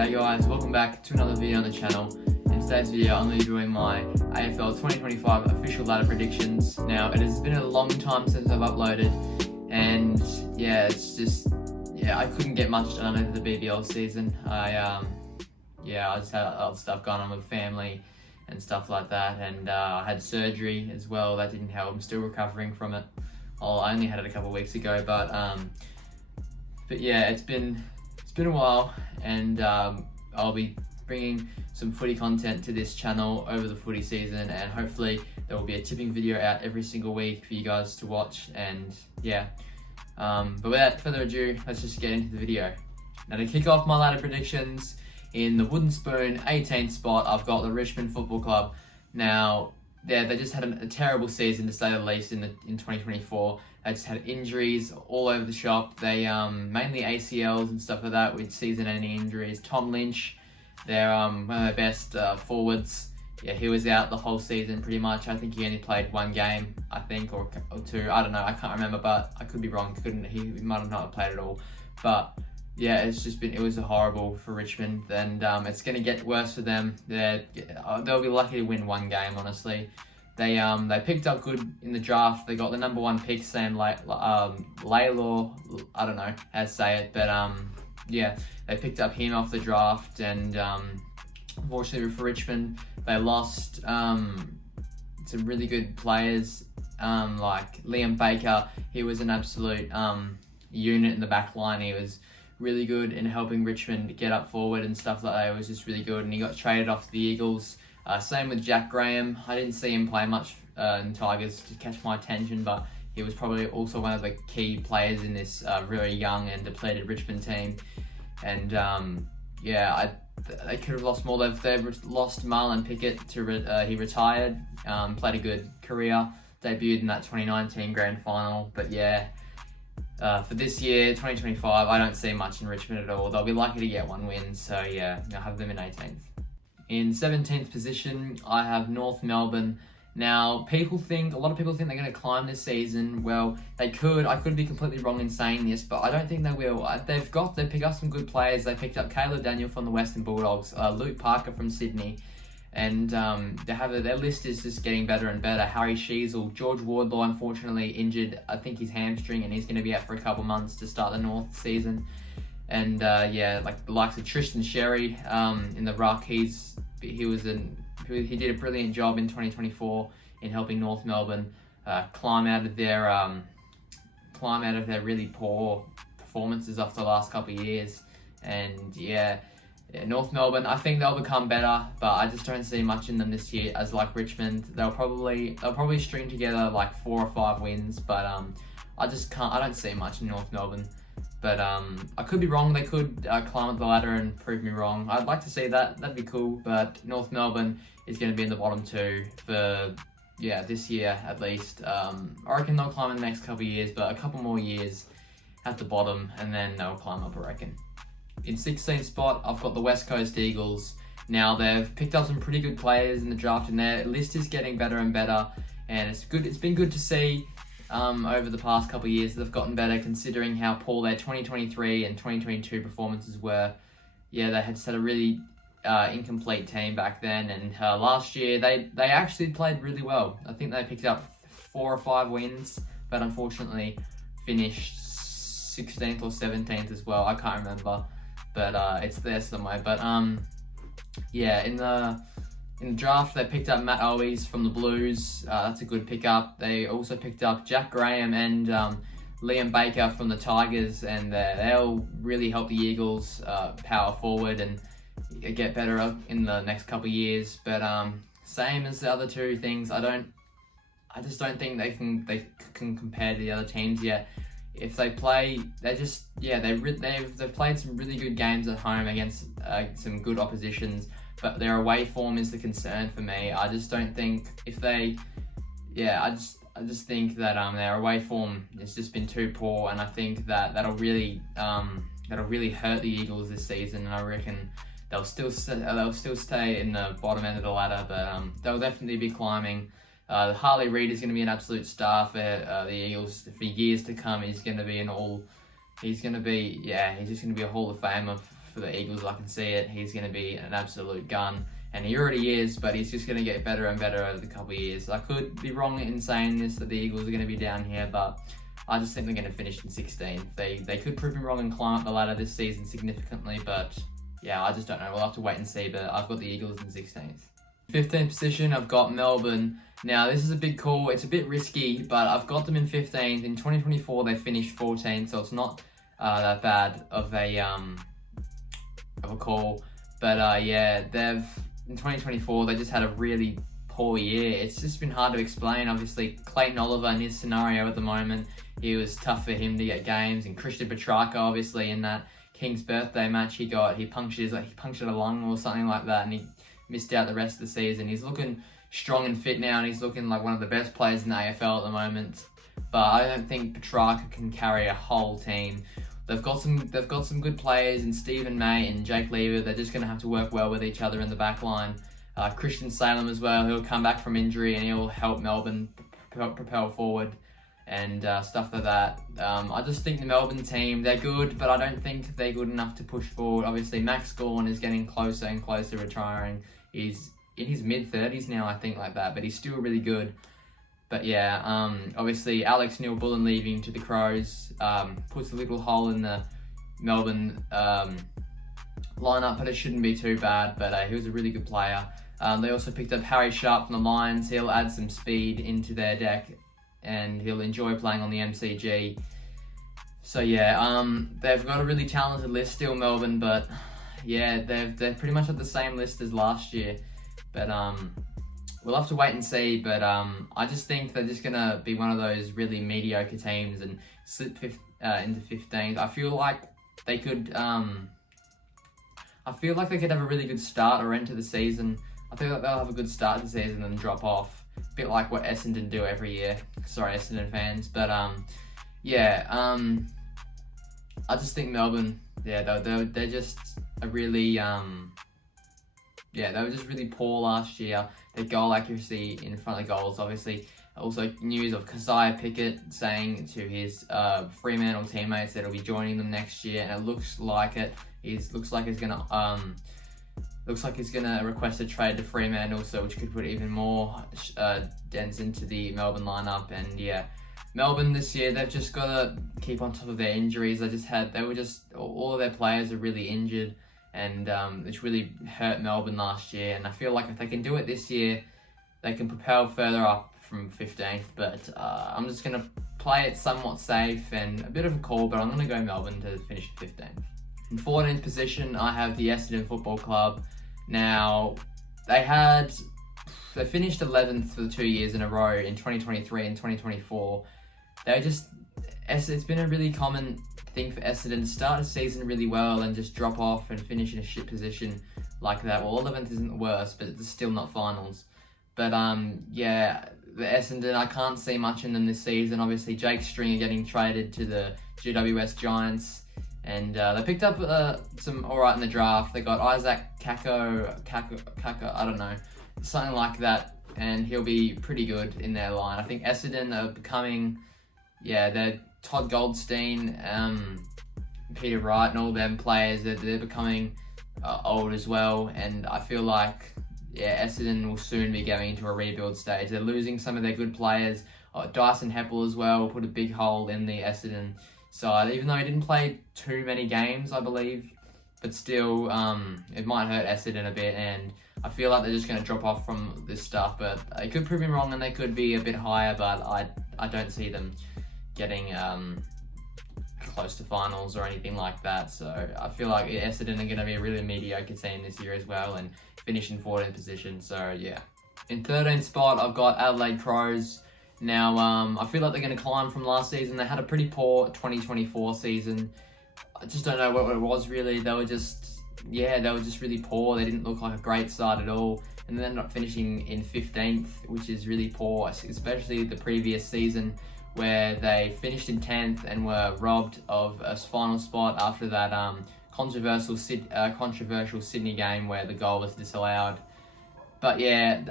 G'day guys, welcome back to another video on the channel. In today's video I'm going to be doing my AFL 2025 official ladder predictions. Now it has been a long time since I've uploaded and I couldn't get much done over the BBL season. I just had other stuff going on with family and stuff like that, and I had surgery as well. That didn't help. I'm still recovering from it. I only had it a couple of weeks ago, but yeah, it's been a while, and I'll be bringing some footy content to this channel over the footy season, and hopefully there will be a tipping video out every single week for you guys to watch. And yeah, but without further ado, let's just get into the video. Now, to kick off my ladder predictions, in the wooden spoon 18th spot, I've got the Richmond Football Club. Now, they just had a terrible season, to say the least, in 2024. They just had injuries all over the shop. They mainly ACLs and stuff like that, with season-ending injuries. Tom Lynch, they're one of their best forwards. Yeah, he was out the whole season pretty much. I think he only played one game, I think, or two. I don't know. I can't remember, but I could be wrong. He might have not played at all. But yeah, it was horrible for Richmond, and it's going to get worse for them. They'll be lucky to win one game, honestly. They picked up good in the draft. They got the number 1 pick, Sam Laylor. I don't know how to say it, but yeah, they picked up him off the draft, and unfortunately for Richmond, they lost some really good players, like Liam Baker. He was an absolute unit in the back line. He was really good in helping Richmond get up forward and stuff like that. It was just really good, and he got traded off to the Eagles. Same with Jack Graham. I didn't see him play much in Tigers to catch my attention, but he was probably also one of the key players in this really young and depleted Richmond team. And yeah, they could have lost more. They've lost Marlon Pickett he retired. Played a good career, debuted in that 2019 grand final. But yeah, for this year, 2025, I don't see much in Richmond at all. They'll be lucky to get one win, so yeah, I'll have them in 18th. In 17th position, I have North Melbourne. Now, a lot of people think they're going to climb this season. Well, they could. I could be completely wrong in saying this, but I don't think they will. They picked up some good players. They picked up Caleb Daniel from the Western Bulldogs, Luke Parker from Sydney, and their list is just getting better and better. Harry Sheasel, George Wardlaw, unfortunately injured. I think his hamstring, and he's going to be out for a couple months to start the North season. And yeah, like the likes of Tristan Sherry in the ruck, he did a brilliant job in 2024 in helping North Melbourne climb out of their really poor performances after the last couple of years. And yeah, North Melbourne, I think they'll become better, but I just don't see much in them this year. As like Richmond, they'll probably string together like 4 or 5 wins, but I don't see much in North Melbourne. But I could be wrong. They could climb up the ladder and prove me wrong. I'd like to see that. That'd be cool. But North Melbourne is going to be in the bottom 2 for, yeah, this year at least. I reckon they'll climb in the next couple of years, but a couple more years at the bottom, and then they'll climb up, I reckon. In 16th spot, I've got the West Coast Eagles. Now, they've picked up some pretty good players in the draft, and their list is getting better and better. And it's good. It's been good to see. Over the past couple of years, they've gotten better, considering how poor their 2023 and 2022 performances were. Yeah, they had set a really incomplete team back then, and last year they actually played really well. I think they picked up 4 or 5 wins, but unfortunately finished 16th or 17th as well. I can't remember, but it's there somewhere. But yeah, in the draft, they picked up Matt Owies from the Blues. That's a good pickup. They also picked up Jack Graham and Liam Baker from the Tigers, and they'll really help the Eagles power forward and get better in the next couple of years. But same as the other 2 things, I just don't think they can compare to the other teams yet. If they play, they've played some really good games at home against some good oppositions. But their away form is the concern for me. I just don't think I just think that their away form has just been too poor, and I think that'll really hurt the Eagles this season. And I reckon they'll still stay in the bottom end of the ladder, but they'll definitely be climbing. Harley Reid is going to be an absolute star for the Eagles for years to come. He's just going to be a Hall of Famer for the Eagles. I can see it. He's going to be an absolute gun. And he already is, but he's just going to get better and better over the couple of years. I could be wrong in saying this, that the Eagles are going to be down here, but I just think they're going to finish in 16th. They could prove me wrong and climb up the ladder this season significantly, but yeah, I just don't know. We'll have to wait and see, but I've got the Eagles in 16th. 15th position, I've got Melbourne. Now, this is a big call. It's a bit risky, but I've got them in 15th. In 2024, they finished 14th, so it's not that bad of a call. But yeah, in 2024, they just had a really poor year. It's just been hard to explain. Obviously, Clayton Oliver in his scenario at the moment, it was tough for him to get games. And Christian Petrarca, obviously, in that King's birthday match he punctured a lung or something like that, and he missed out the rest of the season. He's looking strong and fit now, and he's looking like one of the best players in the AFL at the moment. But I don't think Petrarca can carry a whole team. They've got some good players in Stephen May and Jake Lever. They're just going to have to work well with each other in the back line. Christian Salem as well. He'll come back from injury and he'll help Melbourne propel forward and stuff like that. I just think the Melbourne team, they're good, but I don't think they're good enough to push forward. Obviously, Max Gawn is getting closer and closer to retiring. He's in his mid-30s now, I think, like that, but he's still really good. But yeah, obviously Alex Neil-Bullen leaving to the Crows puts a little hole in the Melbourne lineup, but it shouldn't be too bad. But he was a really good player. They also picked up Harry Sharp from the Lions. He'll add some speed into their deck, and he'll enjoy playing on the MCG. So yeah, they've got a really talented list still, Melbourne, but yeah, they're pretty much at the same list as last year. But we'll have to wait and see, but I just think they're just going to be one of those really mediocre teams and slip into 15th. I feel like they could have a really good start or end to the season. I think that they'll have a good start to the season and drop off. A bit like what Essendon do every year. Sorry, Essendon fans. But yeah, I just think Melbourne, yeah, they're just a really... yeah, they were just really poor last year. Their goal accuracy in front of goals, obviously. Also, news of Keziah Pickett saying to his Fremantle teammates that he'll be joining them next year, and it looks like he's gonna request a trade to Fremantle, so which could put even more dents into the Melbourne lineup. And yeah, Melbourne this year, they've just got to keep on top of their injuries. All of their players are really injured. And it's really hurt Melbourne last year, and I feel like if they can do it this year, they can propel further up from 15th. But I'm just going to play it somewhat safe and a bit of a call, but I'm going to go Melbourne to finish 15th. In 14th position, I have the Essendon Football Club. Now, they finished 11th for the 2 years in a row in 2023 and 2024. It's been a really common thing for Essendon to start a season really well and just drop off and finish in a shit position like that. Well, 11th isn't the worst, but it's still not finals. But yeah, the Essendon, I can't see much in them this season. Obviously, Jake Stringer getting traded to the GWS Giants, and they picked up some alright in the draft. They got Isaac Kako, I don't know, something like that, and he'll be pretty good in their line. I think Essendon are becoming, they're Todd Goldstein, Peter Wright, and all them players, they're becoming old as well, and I feel like Essendon will soon be going into a rebuild stage. They're losing some of their good players. Dyson Heppel as well put a big hole in the Essendon side, even though he didn't play too many games, I believe, but still, it might hurt Essendon a bit, and I feel like they're just going to drop off from this stuff. But it could prove me wrong, and they could be a bit higher, but I don't see them getting close to finals or anything like that. So I feel like Essendon are going to be a really mediocre team this year as well and finish in 14th position. So yeah. In 13th spot, I've got Adelaide Crows. Now, I feel like they're going to climb from last season. They had a pretty poor 2024 season. I just don't know what it was really. They were just really poor. They didn't look like a great side at all. And they ended up finishing in 15th, which is really poor, especially the previous season, where they finished in 10th and were robbed of a final spot after that controversial Sydney game where the goal was disallowed. But yeah,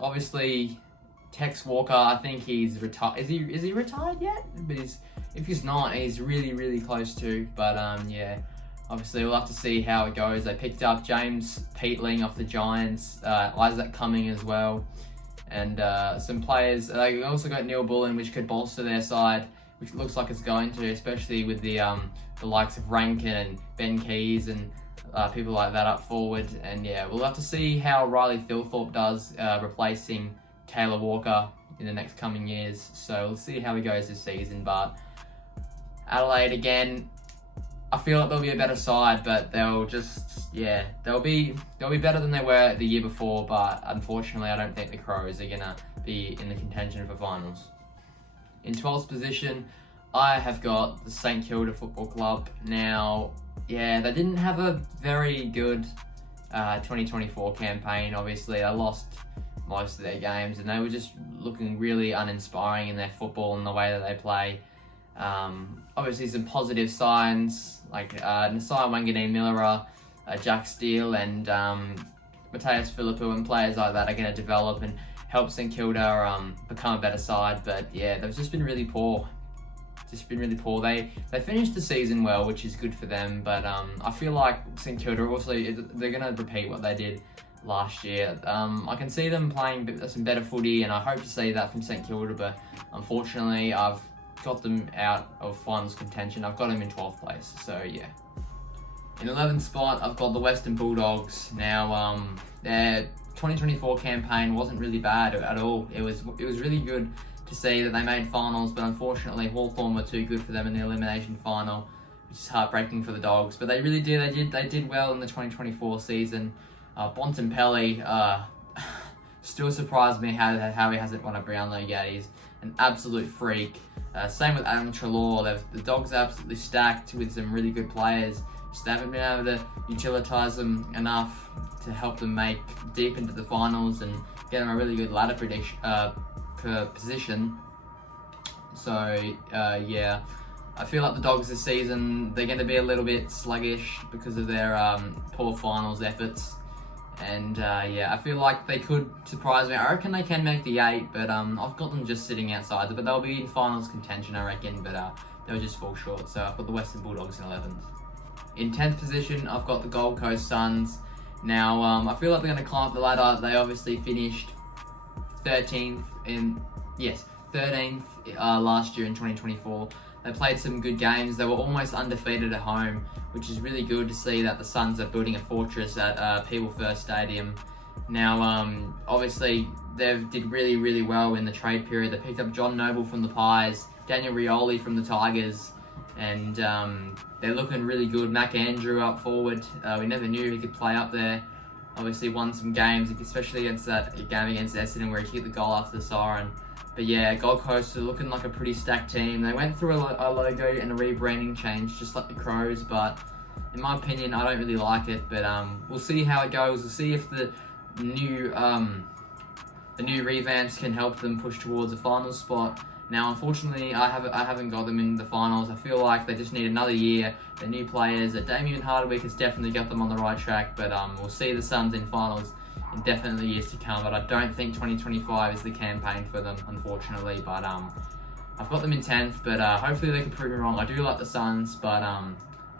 obviously Tex Walker, I think he's retired. Is he retired yet? But if he's not, he's really, really close to. But yeah, obviously we'll have to see how it goes. They picked up James Peatling off the Giants, Isaac Cumming as well, and some players. They also got Neil Bullen, which could bolster their side, which looks like it's going to, especially with the likes of Rankin and Ben Keys and people like that up forward. And yeah, we'll have to see how Riley Thilthorpe does replacing Taylor Walker in the next coming years. So we'll see how he goes this season. But Adelaide, again, I feel like they'll be a better side, but they'll be better than they were the year before. But unfortunately, I don't think the Crows are gonna be in the contention for finals. In 12th position, I have got the St Kilda Football Club. Now, yeah, they didn't have a very good 2024 campaign. Obviously, they lost most of their games, and they were just looking really uninspiring in their football and the way that they play. Obviously, some positive signs like Nasiah Wanganeen-Millera, Jack Steele, and Matthias Philippou, and players like that are going to develop and help St Kilda become a better side. But yeah, they've just been really poor. They finished the season well, which is good for them, but I feel like St Kilda also, they're going to repeat what they did last year. I can see them playing some better footy, and I hope to see that from St Kilda, but unfortunately I've got them out of finals contention. I've got them in 12th place, so yeah. In 11th spot, I've got the Western Bulldogs. Now, their 2024 campaign wasn't really bad at all. It was really good to see that they made finals, but unfortunately Hawthorn were too good for them in the elimination final, which is heartbreaking for the Dogs. But they really did well in the 2024 season. Bontempelli still surprised me how he hasn't won a Brownlow yet. He's an absolute freak. Same with Adam Treloar. The Dogs are absolutely stacked with some really good players. Just haven't been able to utilise them enough to help them make deep into the finals and get them a really good ladder position. So yeah, I feel like the Dogs this season, they're going to be a little bit sluggish because of their poor finals efforts. And yeah, I feel like they could surprise me. I reckon they can make the 8, but I've got them just sitting outside. But they'll be in finals contention, I reckon, but they'll just fall short. So I've got the Western Bulldogs in 11th. In 10th position, I've got the Gold Coast Suns. Now, I feel like they're going to climb up the ladder. They obviously finished 13th last year in 2024. They played some good games. They were almost undefeated at home, which is really good to see that the Suns are building a fortress at People First Stadium. Now, obviously, they did really, really well in the trade period. They picked up John Noble from the Pies, Daniel Rioli from the Tigers, and they're looking really good. Mac Andrew up forward. We never knew he could play up there. Obviously won some games, especially against that game against Essendon where he kicked the goal after the siren. But yeah, Gold Coast are looking like a pretty stacked team. They went through a logo and a rebranding change, just like the Crows, but in my opinion, I don't really like it. But we'll see how it goes. We'll see if the new revamps can help them push towards a final spot. Now, unfortunately, I haven't got them in the finals. I feel like they just need another year. The new players, Damien Hardwick has definitely got them on the right track, but we'll see the Suns in finals in definitely years to come. But I don't think 2025 is the campaign for them, unfortunately. But I've got them in 10th, but hopefully they can prove me wrong. I do like the Suns, but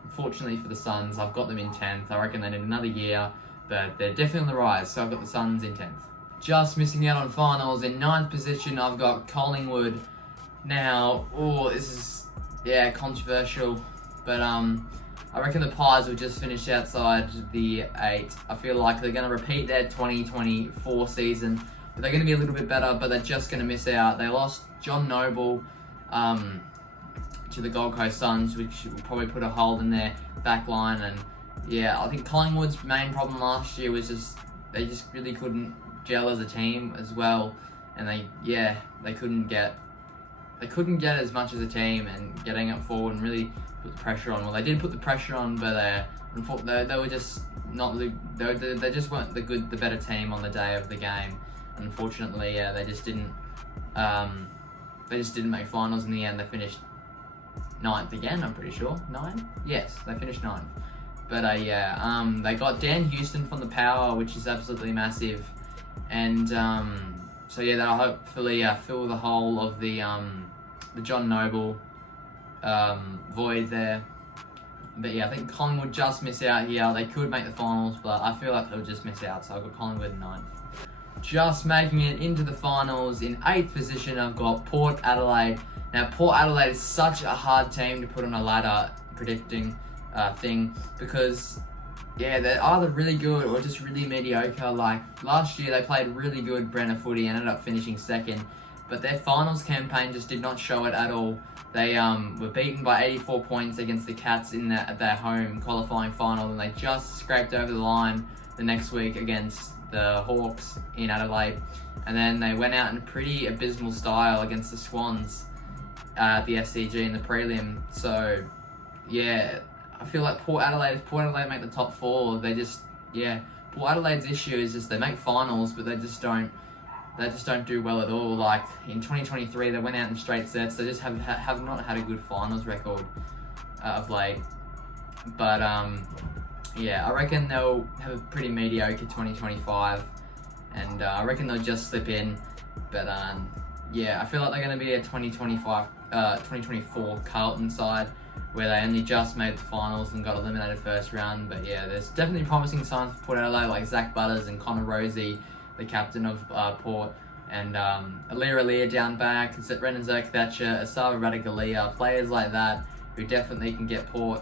unfortunately for the Suns, I've got them in 10th. I reckon they need another year, but they're definitely on the rise, so I've got the Suns in 10th. Just missing out on finals. In 9th position, I've got Collingwood. Now, this is, controversial, but I reckon the Pies will just finish outside the 8. I feel like they're going to repeat their 2024 season, but they're going to be a little bit better, but they're just going to miss out. They lost John Noble to the Gold Coast Suns, which will probably put a hole in their back line. And yeah, I think Collingwood's main problem last year was they just really couldn't gel as a team as well, and they couldn't get as much as a team and getting up forward and really put the pressure on. Well, they did put the pressure on, but they were just not they just weren't the better team on the day of the game. And unfortunately, they just didn't make finals in the end. They finished 9th again, I'm pretty sure. 9? Yes, they finished 9th. But they got Dan Houston from the Power, which is absolutely massive. And so yeah, that'll hopefully fill the hole of the John Noble void there. But yeah, I think Collingwood just miss out here. They could make the finals, but I feel like they'll just miss out. So I've got Collingwood in 9th. Just making it into the finals in 8th position, I've got Port Adelaide. Now, Port Adelaide is such a hard team to put on a ladder predicting thing because, yeah, they're either really good or just really mediocre. Like, last year they played really good Brenner footy and ended up finishing 2nd, but their finals campaign just did not show it at all. They were beaten by 84 points against the Cats at their home qualifying final, and they just scraped over the line the next week against the Hawks in Adelaide. And then they went out in a pretty abysmal style against the Swans at the SCG in the prelim. So, yeah, I feel like if Port Adelaide make the top 4, they just, yeah, Port Adelaide's issue is just they make finals, but they just don't do well at all. Like in 2023, they went out in straight sets. They just have not had a good finals record of late. But yeah, I reckon they'll have a pretty mediocre 2025, and I reckon they'll just slip in. But yeah, I feel like they're going to be a 2024 Carlton side where they only just made the finals and got eliminated first round. But yeah, there's definitely promising signs for Port Adelaide, like Zach Butters and Connor Rosie, the captain of Port, and Alira down back, Renan Zerk-Thatcher, Asava Radagalia, players like that who definitely can get Port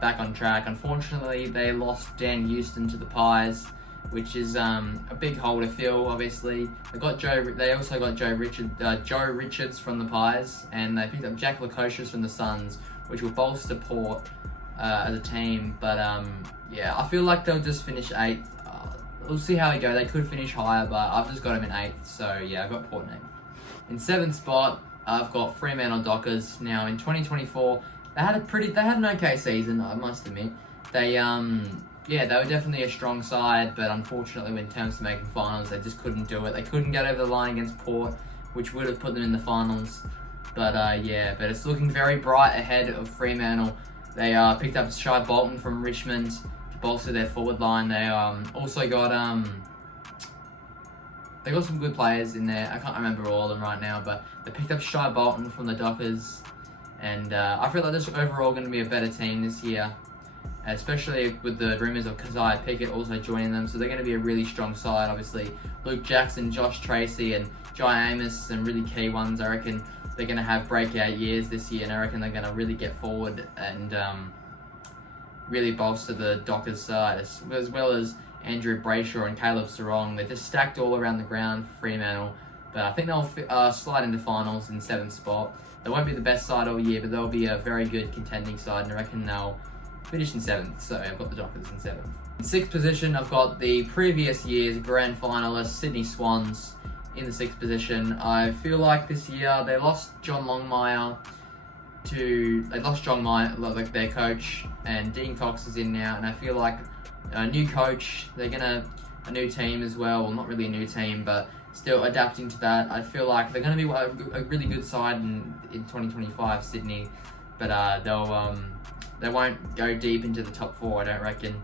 back on track. Unfortunately, they lost Dan Houston to the Pies, which is a big hole to fill. Obviously, they also got Joe Richards from the Pies, and they picked up Jack Lukosius from the Suns, which will bolster Port as a team. But yeah, I feel like they'll just finish 8th. We'll see how they go. They could finish higher, but I've just got them in 8th. So yeah, I've got Port in 8th. In 7th spot, I've got Fremantle Dockers. Now in 2024, they had an okay season, I must admit. They yeah, they were definitely a strong side, but unfortunately, when it comes to making finals, they just couldn't do it. They couldn't get over the line against Port, which would have put them in the finals. But yeah, but it's looking very bright ahead of Fremantle. They picked up Shai Bolton from Richmond to bolster their forward line. They also got they got some good players in there. I can't remember all of them right now, but they picked up Shai Bolton from the Dockers, and I feel like this is overall going to be a better team this year, especially with the rumours of Keziah Pickett also joining them. So they're going to be a really strong side. Obviously, Luke Jackson, Josh Tracy, and Jai Amos, some really key ones. I reckon they're going to have breakout years this year, and I reckon they're going to really get forward and really bolster the Dockers side, as well as Andrew Brayshaw and Caleb Sarong. They're just stacked all around the ground for Fremantle, but I think they'll slide into finals in 7th spot. They won't be the best side all year, but they'll be a very good contending side, and I reckon they'll finish in 7th, so I've got the Dockers in 7th. In 6th position, I've got the previous year's grand finalists, Sydney Swans, in the 6th position. I feel like this year they lost John Longmire like their coach, and Dean Cox is in now, and I feel like a new coach, a new team as well not really a new team, but still adapting to that. I feel like they're going to be a really good side in 2025, Sydney, but they won't go deep into the top 4, I don't reckon.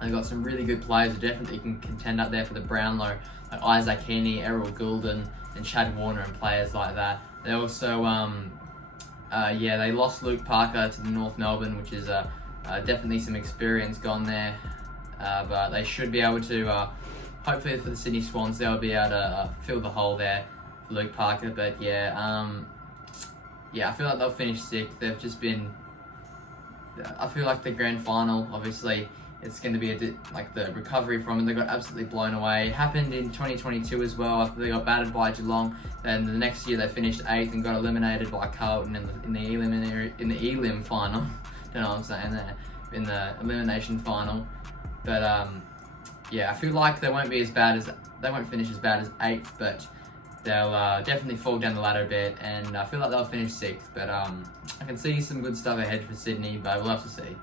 They've got some really good players who definitely can contend up there for the Brownlow, like Isaac Heaney, Errol Goulden, and Chad Warner, and players like that. They also they lost Luke Parker to the North Melbourne, which is definitely some experience gone there. But they should be able to, hopefully for the Sydney Swans, they'll be able to fill the hole there for Luke Parker. But yeah, I feel like they'll finish 6th. They've just been, I feel like the grand final, obviously, it's going to be like the recovery from it. They got absolutely blown away. It happened in 2022 as well, after they got battered by Geelong. Then the next year they finished 8th and got eliminated by Carlton in the elim final. Don't know what I'm saying there. In the elimination final. But yeah, I feel like they won't finish as bad as 8th, but they'll definitely fall down the ladder a bit, and I feel like they'll finish 6th. But I can see some good stuff ahead for Sydney, but we'll have to see.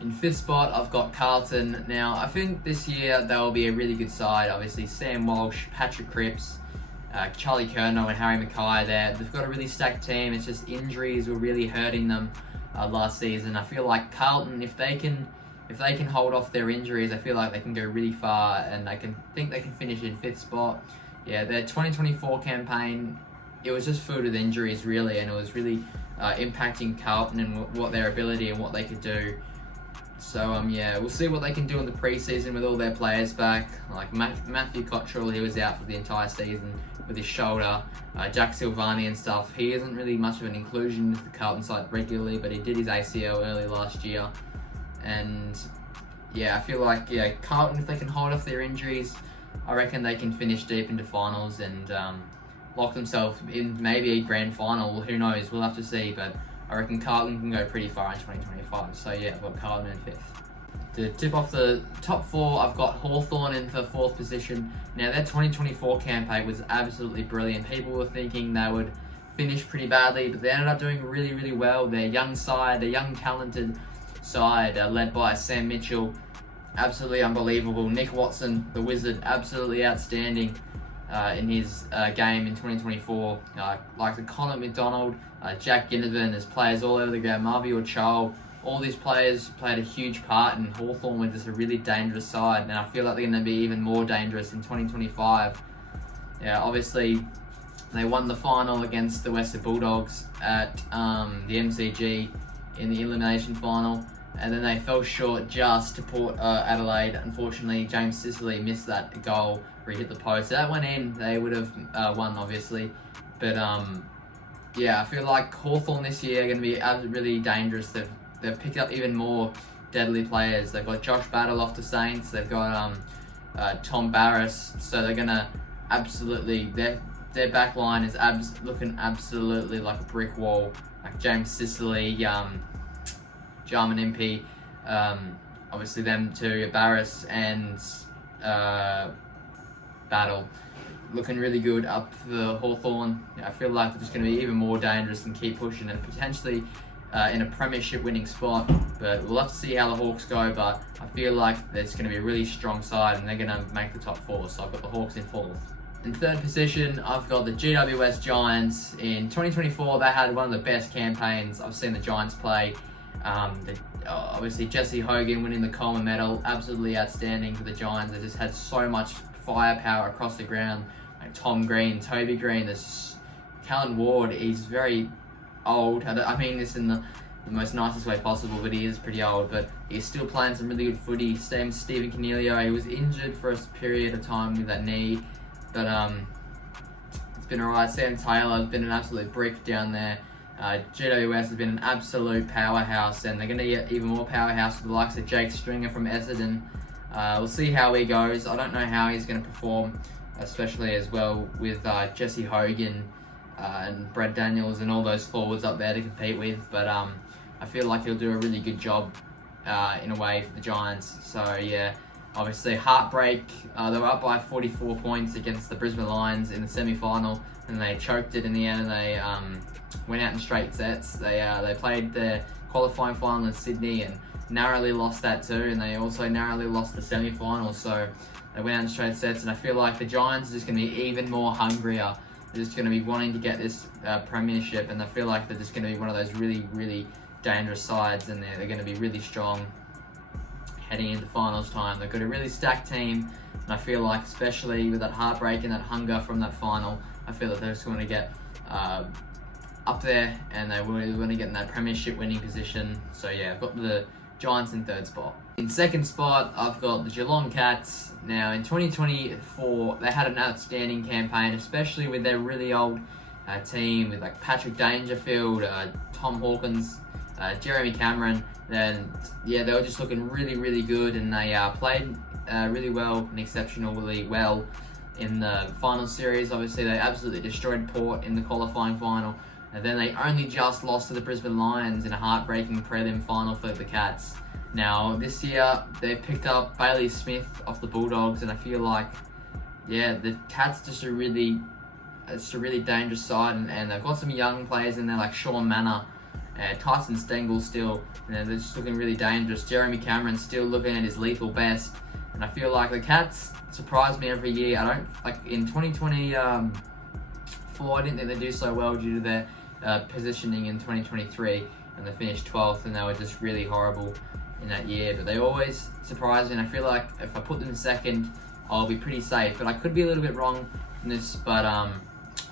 In 5th spot, I've got Carlton. Now, I think this year they'll be a really good side. Obviously, Sam Walsh, Patrick Cripps, Charlie Curnow, and Harry Mackay there. They've got a really stacked team. It's just injuries were really hurting them last season. I feel like Carlton, if they can hold off their injuries, I feel like they can go really far, and I think they can finish in 5th spot. Yeah, their 2024 campaign, it was just filled with injuries really, and it was really impacting Carlton and what their ability and what they could do. So yeah, we'll see what they can do in the preseason with all their players back. Like Matthew Cottrell, he was out for the entire season with his shoulder. Jack Silvani and stuff, he isn't really much of an inclusion with the Carlton side regularly, but he did his ACL early last year. And yeah, I feel like Carlton, if they can hold off their injuries, I reckon they can finish deep into finals and lock themselves in maybe a grand final. Well, who knows? We'll have to see, but I reckon Carlton can go pretty far in 2025. So yeah, I've got Carlton in 5th. To tip off the top 4, I've got Hawthorn in the 4th position. Now, their 2024 campaign was absolutely brilliant. People were thinking they would finish pretty badly, but they ended up doing really, really well. Their young side, their young, talented side, led by Sam Mitchell, absolutely unbelievable. Nick Watson, the Wizard, absolutely outstanding in his game in 2024. Like the Connor McDonald, Jack Ginnivan, as players all over the ground, Marvy Orchal, all these players played a huge part in Hawthorn with just a really dangerous side, and I feel like they're going to be even more dangerous in 2025. Yeah, obviously they won the final against the Western Bulldogs at the MCG in the elimination final, and then they fell short just to Port Adelaide. Unfortunately, James Sicily missed that goal where he hit the post. So that went in, they would have won, obviously. But yeah, I feel like Hawthorn this year are going to be really dangerous. They've picked up even more deadly players. They've got Josh Battle off the Saints. They've got Tom Barras. So they're going to absolutely... Their back line is looking absolutely like a brick wall. Like James Sicily, Jarman Impey, obviously them two, Barras and Battle, looking really good up for Hawthorn. I feel like they're just going to be even more dangerous and keep pushing and potentially in a premiership winning spot. But we'll have to see how the Hawks go, but I feel like it's going to be a really strong side and they're going to make the top 4. So I've got the Hawks in 4th. In 3rd position, I've got the GWS Giants. In 2024, they had one of the best campaigns I've seen the Giants play. Obviously, Jesse Hogan winning the Coleman Medal, absolutely outstanding for the Giants. They just had so much firepower across the ground. Like Tom Green, Toby Green, this Callan Ward, he's very old. I mean this in the most nicest way possible, but he is pretty old. But he's still playing some really good footy. Same Stephen Cornelio, he was injured for a period of time with that knee. But it's been alright. Sam Taylor has been an absolute brick down there. GWS has been an absolute powerhouse, and they're going to get even more powerhouse with the likes of Jake Stringer from Essendon. We'll see how he goes. I don't know how he's going to perform, especially as well with Jesse Hogan and Brad Daniels and all those forwards up there to compete with. But I feel like he'll do a really good job in a way for the Giants. So yeah. Obviously, heartbreak. They were up by 44 points against the Brisbane Lions in the semi-final, and they choked it in the end. And they went out in straight sets. They played their qualifying final in Sydney and narrowly lost that too. And they also narrowly lost the semi-final. So they went out in straight sets. And I feel like the Giants are just going to be even more hungrier. They're just going to be wanting to get this premiership, and I feel like they're just going to be one of those really, really dangerous sides, and they're going to be really strong heading into finals time. They've got a really stacked team, and I feel like, especially with that heartbreak and that hunger from that final, I feel that they're just going to get up there, and they really want to get in that premiership winning position. So yeah, I've got the Giants in 3rd spot. In 2nd spot, I've got the Geelong Cats. Now, in 2024, they had an outstanding campaign, especially with their really old team, with like Patrick Dangerfield, Tom Hawkins, Jeremy Cameron. Then yeah, they were just looking really, really good, and they played really well and exceptionally well in the final series. Obviously, they absolutely destroyed Port in the qualifying final, and then they only just lost to the Brisbane Lions in a heartbreaking prelim final for the Cats. Now, this year, they've picked up Bailey Smith off the Bulldogs, and I feel like, yeah, the Cats it's a really dangerous side, and they've got some young players in there like Sean Manor, Tyson Stengel still, and they're just looking really dangerous. Jeremy Cameron still looking at his lethal best, and I feel like the Cats surprise me every year. I don't, like in 2024, I didn't think they'd do so well due to their positioning in 2023, and they finished 12th, and they were just really horrible in that year. But they always surprise me, and I feel like if I put them 2nd, I'll be pretty safe. But I could be a little bit wrong in this, but I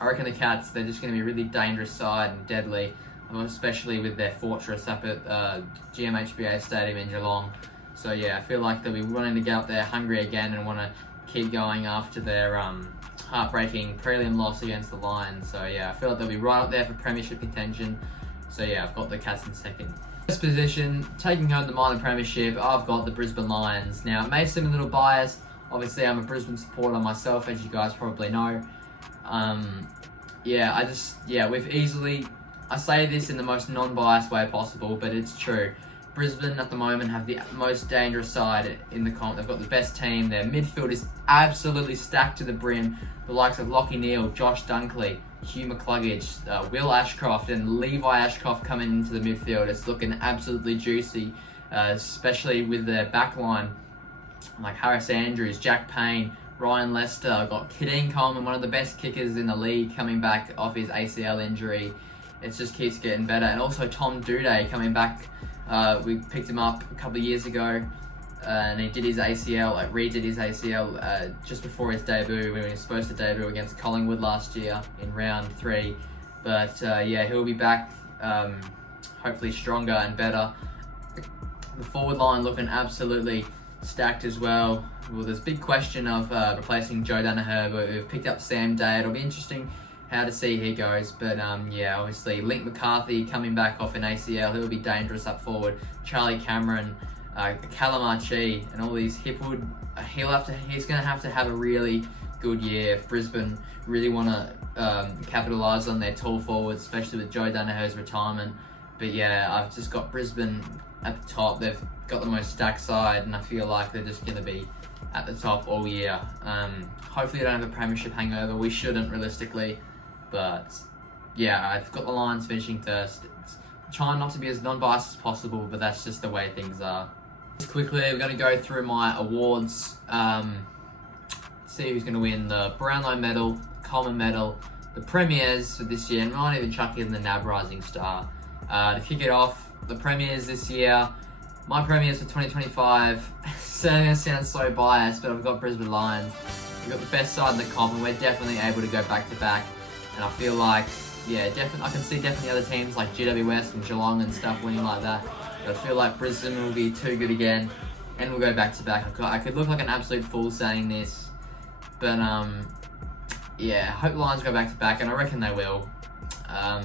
reckon the Cats, they're just going to be a really dangerous side and deadly. especially with their fortress up at GMHBA Stadium in Geelong. So yeah, I feel like they'll be wanting to get up there hungry again and want to keep going after their heartbreaking prelim loss against the Lions. So yeah, I feel like they'll be right up there for premiership contention. So yeah, I've got the Cats in second. First position, taking home the minor premiership, I've got the Brisbane Lions. Now, it may seem a little biased. Obviously, I'm a Brisbane supporter myself, as you guys probably know. We've easily, I say this in the most non-biased way possible, but it's true. Brisbane at the moment have the most dangerous side in the comp. They've got the best team. Their midfield is absolutely stacked to the brim. The likes of Lachie Neale, Josh Dunkley, Hugh McCluggage, Will Ashcroft and Levi Ashcroft coming into the midfield. It's looking absolutely juicy, especially with their backline like Harris Andrews, Jack Payne, Ryan Lester. Got Kadeem Coleman, one of the best kickers in the league, coming back off his ACL injury. It just keeps getting better. And also Tom Duday coming back. We picked him up a couple of years ago, and he did his ACL, redid his ACL just before his debut, when he was supposed to debut against Collingwood last year in round 3. But he'll be back, hopefully stronger and better. The forward line looking absolutely stacked as well. Well, there's a big question of replacing Joe Danaher, but we've picked up Sam Day. It'll be interesting how to see he goes, but obviously Link McCarthy coming back off an ACL, he'll be dangerous up forward. Charlie Cameron, Callum Archie, and all these Hipwood, he's going to have a really good year if Brisbane really want to capitalise on their tall forwards, especially with Joe Danaher's retirement. But yeah, I've just got Brisbane at the top. They've got the most stacked side, and I feel like they're just going to be at the top all year. Hopefully they don't have a premiership hangover. We shouldn't, realistically. But yeah, I've got the Lions finishing first. Trying not to be as non-biased as possible, but that's just the way things are. Just quickly, we're going to go through my awards. See who's going to win the Brownlow Medal, Coleman Medal, the Premiers for this year, and we might even chuck in the NAB Rising Star. To kick it off, the Premiers this year. My Premiers for 2025. Sounds so biased, but I've got Brisbane Lions. We've got the best side in the comp, and we're definitely able to go back to back. And I feel like, I can see definitely other teams like GWS and Geelong and stuff winning like that. But I feel like Brisbane will be too good again, and we'll go back to back. I could look like an absolute fool saying this, but I hope the Lions go back to back, and I reckon they will.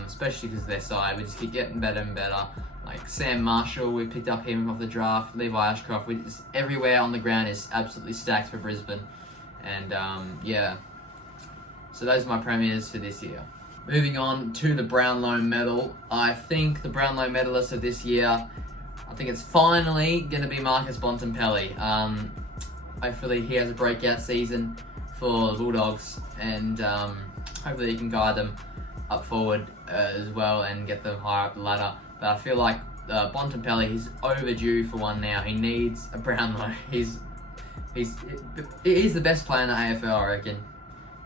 Especially because their side, we just keep getting better and better. Like Sam Marshall, we picked up him off the draft. Levi Ashcroft, everywhere on the ground is absolutely stacked for Brisbane. And so those are my Premiers for this year. Moving on to the Brownlow Medal. I think the Brownlow medalist of this year, I think it's finally going to be Marcus Bontempelli. Hopefully he has a breakout season for the Bulldogs, and hopefully he can guide them up forward as well and get them higher up the ladder. But I feel like Bontempelli, he's overdue for one now. He needs a Brownlow. He's the best player in the AFL, I reckon.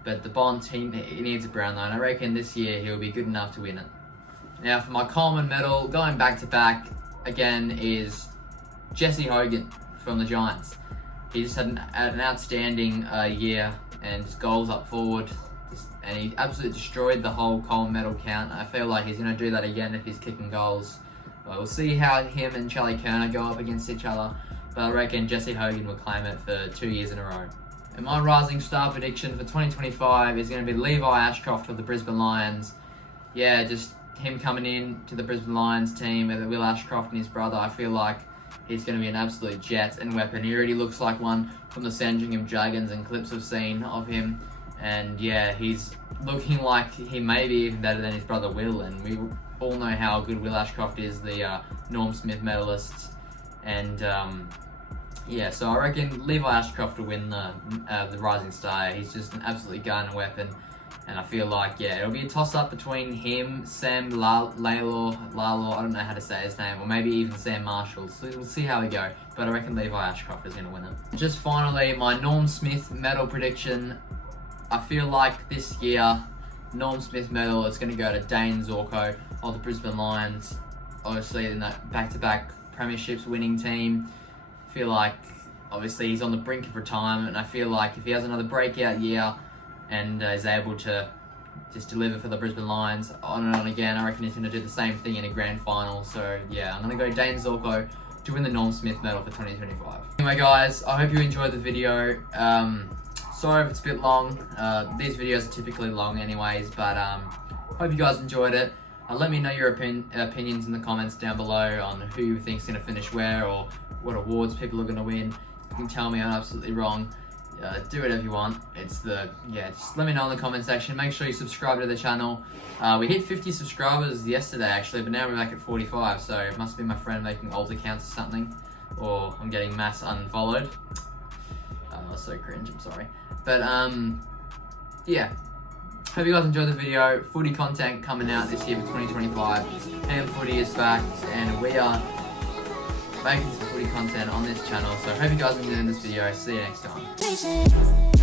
But the Bont, he needs a Brownlow, and I reckon this year he'll be good enough to win it. Now for my Coleman Medal, going back to back again, is Jesse Hogan from the Giants. He just had an outstanding year, and his goals up forward, and he absolutely destroyed the whole Coleman Medal count. I feel like he's going to do that again if he's kicking goals. We'll see how him and Charlie Kerner go up against each other, but I reckon Jesse Hogan will claim it for 2 years in a row. And my Rising Star prediction for 2025 is going to be Levi Ashcroft of the Brisbane Lions. Yeah, just him coming in to the Brisbane Lions team with Will Ashcroft and his brother. I feel like he's going to be an absolute jet and weapon. He already looks like one from the Sandringham Dragons and clips I've seen of him. And yeah, he's looking like he may be even better than his brother Will. And we all know how good Will Ashcroft is, the Norm Smith medalist. And so I reckon Levi Ashcroft will win the Rising Star. He's just an absolutely gun and weapon. And I feel like, it'll be a toss-up between him, Sam Lalor, I don't know how to say his name, or maybe even Sam Marshall. So we'll see how we go. But I reckon Levi Ashcroft is going to win it. Just finally, my Norm Smith medal prediction. I feel like this year, Norm Smith medal is going to go to Dane Zorko of the Brisbane Lions. Obviously, in that back-to-back premierships winning team. I feel like, obviously, he's on the brink of retirement. And I feel like if he has another breakout year and is able to just deliver for the Brisbane Lions on and on again. I reckon he's going to do the same thing in a grand final. So yeah, I'm going to go Dane Zorko to win the Norm Smith medal for 2025. Anyway guys, I hope you enjoyed the video. Sorry if it's a bit long. These videos are typically long anyways, but hope you guys enjoyed it. Let me know your opinions in the comments down below on who you think's going to finish where, or what awards people are going to win. You can tell me I'm absolutely wrong. Do whatever you want. Just let me know in the comment section. Make sure you subscribe to the channel. We hit 50 subscribers yesterday actually, but now we're back at 45, so it must be my friend making old accounts or something, or I'm getting mass unfollowed. So cringe, I'm sorry. But yeah, hope you guys enjoyed the video. Footy content coming out this year for 2025. Hamfooty is back, and we are making some footy content on this channel. So hope you guys enjoyed this video. See you next time.